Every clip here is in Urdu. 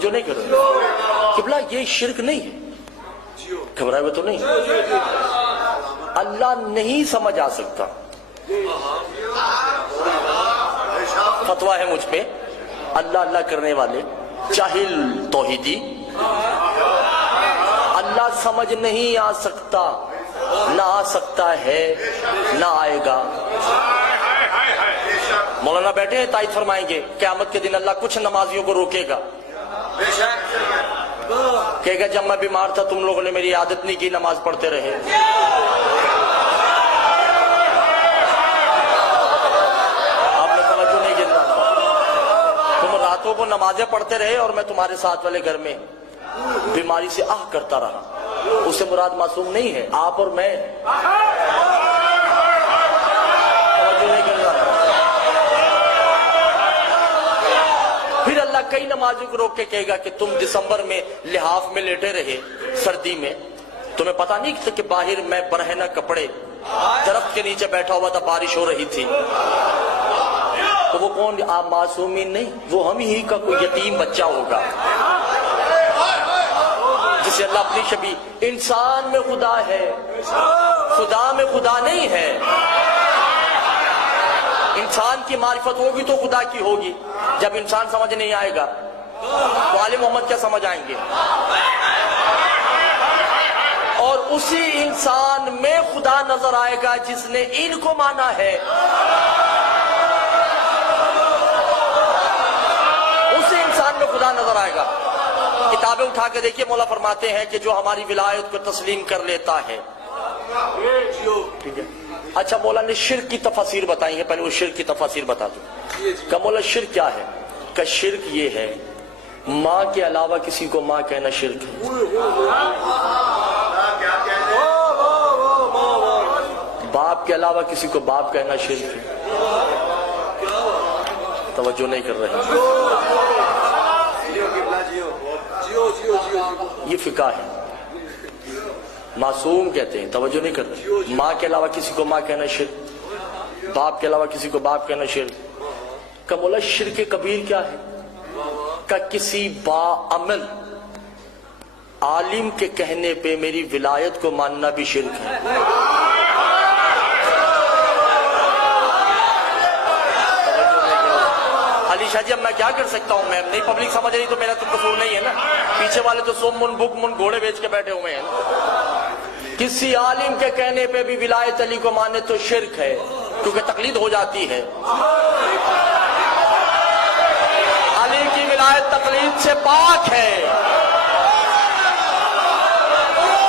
توجہ نہیں کر رہے قبلہ یہ شرک نہیں ہے، گھبرائے ہوئے تو نہیں، اللہ نہیں سمجھ آ سکتا، فتویٰ ہے مجھ پہ، اللہ اللہ کرنے والے جاہل توحیدی اللہ سمجھ نہیں آ سکتا، نہ آ سکتا ہے نہ آئے گا۔ مولانا بیٹھے ہیں تائید فرمائیں گے قیامت کے دن اللہ کچھ نمازیوں کو روکے گا، کہے گا جب میں بیمار تھا تم لوگوں نے میری عادت نہیں کی، نماز پڑھتے رہے، آپ نے توجہ نہیں کی، تم راتوں کو نمازیں پڑھتے رہے اور میں تمہارے ساتھ والے گھر میں بیماری سے آہ کرتا رہا، اس سے مراد معصوم نہیں ہے آپ اور میں، توجہ نہیں کر رہا۔ پھر اللہ کئی نمازوں کو روک کے کہے گا کہ تم دسمبر میں لحاف میں لیٹے رہے سردی میں، تمہیں پتا نہیں تھا کہ باہر میں برہنہ کپڑے درخت کے نیچے بیٹھا ہوا تھا، بارش ہو رہی تھی، تو وہ کون؟ آپ معصومین نہیں، وہ ہم ہی کا کوئی یتیم بچہ ہوگا جسے اللہ اپنی شبیہ، انسان میں خدا ہے، خدا میں خدا نہیں ہے، انسان کی معرفت ہوگی تو خدا کی ہوگی، جب انسان سمجھ نہیں آئے گا تو آل محمد کیا سمجھ آئیں گے؟ اور اسی انسان میں خدا نظر آئے گا جس نے ان کو مانا ہے، اسی انسان میں خدا نظر آئے گا۔ کتابیں اٹھا کے دیکھیے، مولا فرماتے ہیں کہ جو ہماری ولایت کو تسلیم کر لیتا ہے، ٹھیک ہے۔ اچھا مولا نے شرک کی تفاسیر بتائی ہیں، پہلے وہ شرک کی تفاسیر بتا دوں کہ مولا شرک کیا ہے؟ کہ شرک یہ ہے ماں کے علاوہ کسی کو ماں کہنا شرک ہے، باپ کے علاوہ کسی کو باپ کہنا شرک ہے، توجہ نہیں کر رہے، یہ فقہ ہے، معصوم کہتے ہیں، توجہ نہیں کر رہے، ماں کے علاوہ کسی کو ماں کہنا شرک، باپ کے علاوہ کسی کو باپ کہنا شرک۔ کہ مولا شرک کبیر کیا ہے؟ کہ کسی با عمل عالم کے کہنے پہ میری ولایت کو ماننا بھی شرک ہے۔ علی شاہ جی اب میں کیا کر سکتا ہوں، میں نہیں پبلک سمجھ رہی تو میرا تو قصور نہیں ہے نا، پیچھے والے تو سوم من بک من گھوڑے بیچ کے بیٹھے ہوئے ہیں۔ کسی عالم کے کہنے پہ بھی ولایت علی کو مانے تو شرک ہے، کیونکہ تقلید ہو جاتی ہے۔ علی کی ولایت تقلید سے پاک ہے،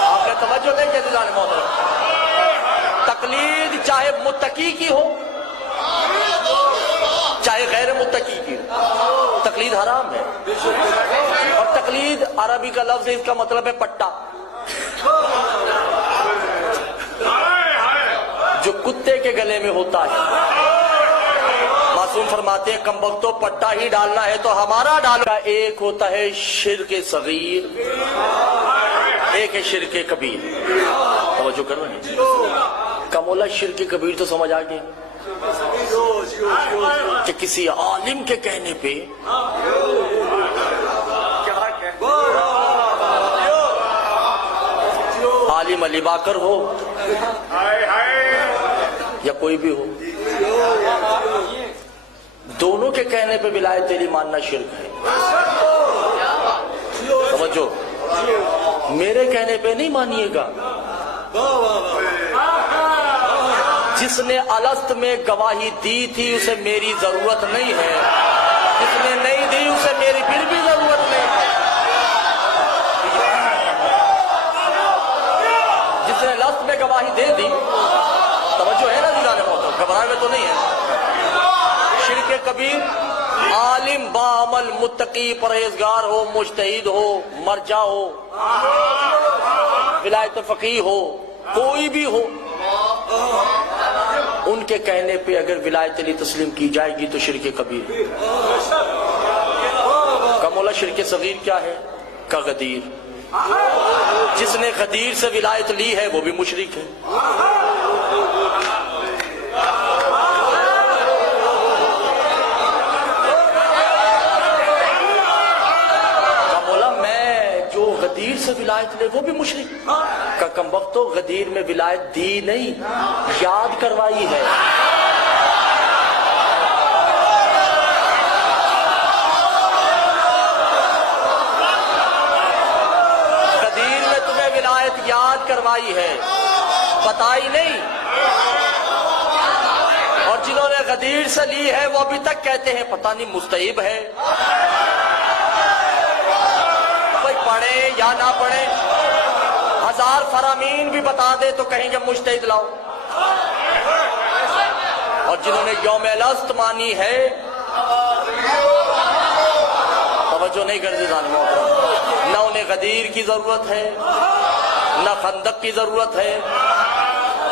آپ نے توجہ نہیں کی عزیزان محترم، تقلید چاہے متقی کی ہو چاہے غیر متقی کی ہو، تقلید حرام ہے۔ اور تقلید عربی کا لفظ ہے، اس کا مطلب ہے پٹا، جو کتے کے گلے میں ہوتا ہے۔ معصوم فرماتے ہیں کم وقتوں پٹا ہی ڈالنا ہے تو ہمارا ڈالنا۔ ایک ہوتا ہے شرک صغیر، ایک ہے شرک کبیر، توجہ کر رہے ہیں؟ کمولا شرک کبیر تو سمجھ آ گئے کہ کسی عالم کے کہنے پہ عالم علی باکر ہو یا کوئی بھی ہو، دونوں کے کہنے پہ ولایت تیری ماننا شرک ہے۔ سمجھو، میرے کہنے پہ نہیں مانیے گا، جس نے الست میں گواہی دی تھی اسے میری ضرورت نہیں ہے، جس نے نہیں دی اسے میری پھر بھی ضرورت نہیں ہے، جس نے الست میں گواہی دے دی، توجہ ہے نا دیدان محترم، گھبرائے میں تو نہیں ہے۔ شرک کبیر عالم بعمل متقی پرہیزگار ہو، مجتہد ہو، مرجع ہو، ولایت فقیہ ہو، کوئی بھی ہو، ان کے کہنے پہ اگر ولایت علی تسلیم کی جائے گی تو شرک کبیر۔ کا مولا شرک صغیر کیا ہے؟ کا غدیر، جس نے غدیر سے ولایت لی ہے وہ بھی مشرک ہے۔ ولایت لے وہ بھی مشرک کا کم وقتوں غدیر میں ولایت دی نہیں یاد کروائی ہے غدیر میں تمہیں ولایت یاد کروائی ہے بتائی نہیں اور جنہوں نے غدیر سے لی ہے وہ ابھی تک کہتے ہیں پتہ نہیں مستعیب ہے کوئی پڑھے یا نہ پڑھے ہزار فرامین بھی بتا دے تو کہیں گے مجتہد لاؤ اور جنہوں نے یوم الست مانی ہے توجہ نہیں کرتے نہ انہیں غدیر کی ضرورت ہے نہ خندق کی ضرورت ہے